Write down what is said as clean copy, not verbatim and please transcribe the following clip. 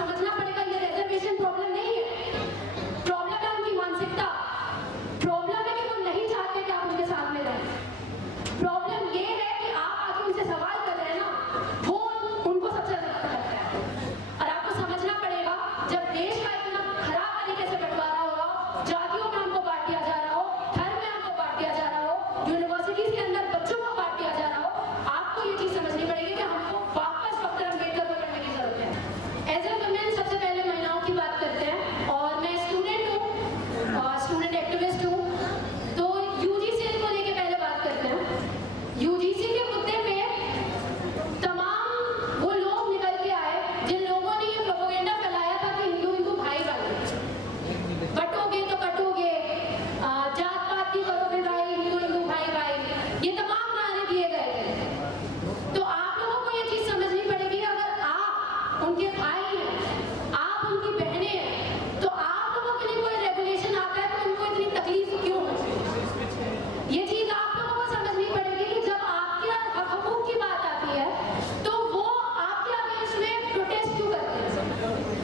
समझना पड़ेगा ये रिजर्वेशन प्रॉब्लम नहीं है, प्रॉब्लम है उनकी मानसिकता, प्रॉब्लम है कि वो नहीं चाहते कि आप उनके साथ में रहें, प्रॉब्लम ये है कि आप आके उनसे सवाल कर रहे हैं ना, वो उनको सबसे ज्यादा लगता है। और आपको समझना पड़ेगा जब देश का इतना खराब तरीके से बंटवारा हो रहा हो, जातियों में हमको बांट दिया जा रहा हो, धर्म में हमको बांट दिया जा रहा हो, यूनिवर्सिटीज के अंदर बच्चों को बांट दिया जा रहा हो, आपको ये चीज समझनी पड़ेगी कि हमको वापस डॉक्टर अम्बेडकर को पढ़ने की जरूरत है। एज ए वुमेन सबसे पहले महिलाओं की बात करते हैं, और मैं स्टूडेंट हूँ और स्टूडेंट एक्टिविस्ट हूँ, तो यूजीसी को लेके पहले बात करते हैं। यूजीसी के मुद्दे पे तमाम वो लोग निकल के आए जिन लोगों ने ये प्रोपेगेंडा फैलाया था कि हिंदू हिंदू भाई भाई, बटोगे तो कटोगे, जात पात की करोगे भाई, हिंदू हिंदू भाई भाई, ये तमाम नारे दिए गए थे। तो आप लोगों को ये चीज समझनी पड़ेगी, अगर आप उनके भाई हैं, आप उनकी बहनें हैं, तो आप लोगों के लिए कोई रेगुलेशन आता है तो उनको इतनी तकलीफ क्यों है? ये चीज आप लोगों को समझनी पड़ेगी कि जब आपके हकूक की बात आती है तो वो आपके अगेंस्ट में प्रोटेस्ट क्यों करते हैं।